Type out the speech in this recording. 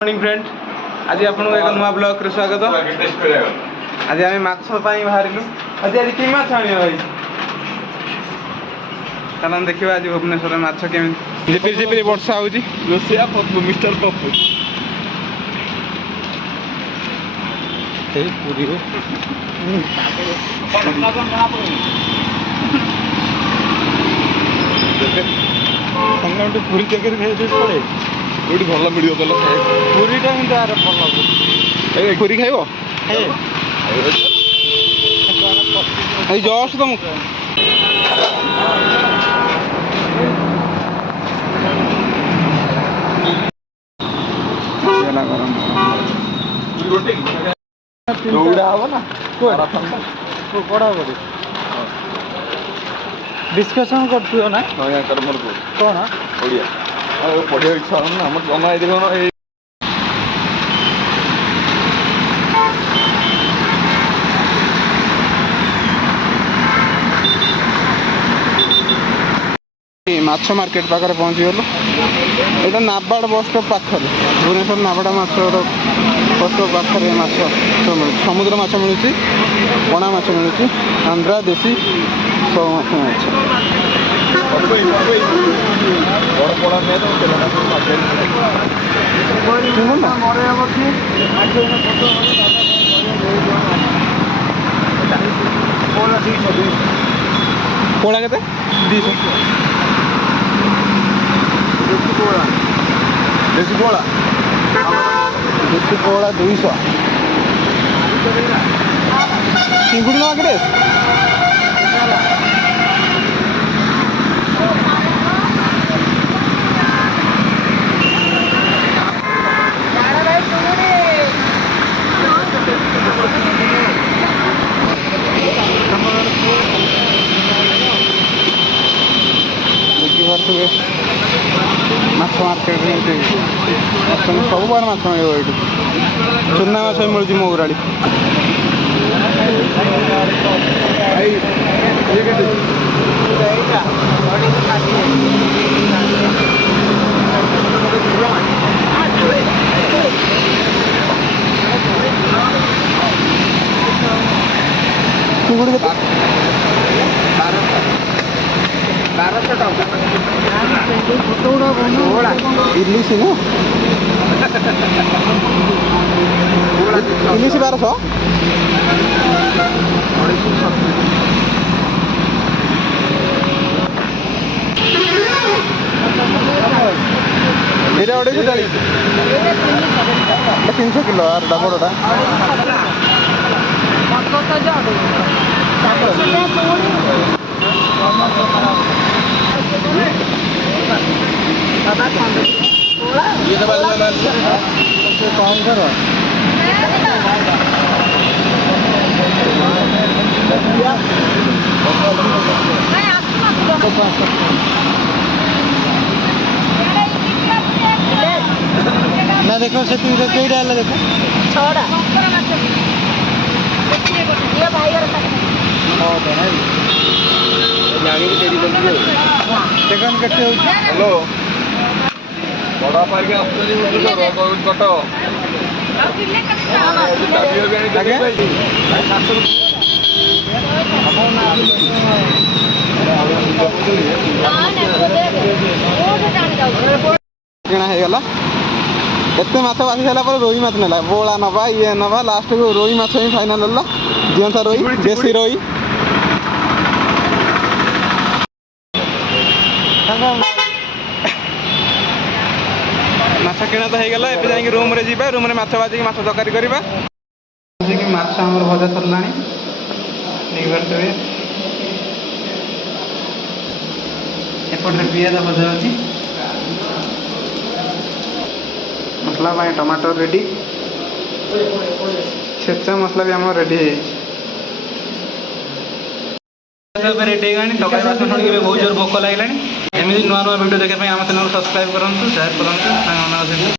Morning friend आज आपको एक नुआ ब्लॉग रे स्वागत। आज आम माछ बाहर आज आज कि माछ आने भाई चलन देखा आज भुवनेश्वर माछ केमी झिपिरी झिपिरी वर्षा होची रोसिया पप्पू मिस्टर पप्पू पूरी पूरी जगह खाई पड़े ये भल मिल पूरीटा कि यार भल पूरी खाइब जस्ट तुम डिस्कशन कर ना कौन पढ़िया इच्छा ना जमा देखो माछ मार्केट पाखे पहुँची गलु यहाँ नाबाड़ बस स्टॉप पाखे भुवनेश्वर नाबाड़ माछ बस स्टॉप पाखे माछ समुद्र माछ मिलूँ बणा माछ मिलूँ आंध्रा देशी सब माछ पोड़ा के देसी पोड़ा 200 चिंगुड़ी ना के माछ मार्केट सब बार माछ मिले ये चूना माछ मिलूँ मोगराड़ी चिंगुड़ी के 1200 टका इलिश ना इलिश 1200 ये 240 300 किलो यार डबोटा ये तो कौन करो ना देखो से तू कई डाल देखो छोड़ा ये भाई और जानी की तेरी गलती है सेकंड कट्टे हेलो बड़ा पाई के आस्ते मुझे तो कटो किणा है गला एते माछ बासी सारा पर रोही माछ नेला बोला नबा ये नबा लास्ट को रोही माछ ही फाइनल होला जियंता रोही देसी रोही माछ किणा तो होगा ए जाए रूम रे जीवा रूम रे माछ बाजी माछ तरकारी करवा माछ आमर भजा सरला एपटे पियाज भजा अच्छी मसला टमाटर रेडी छेचा मसला भी आम रेडी रेडी हो सकाल बासन बहुत जोर भोक लगे एमती नुआ नुआ वीडियो देखा आम चैनल सब्सक्राइब करूँ शेयर करूँ।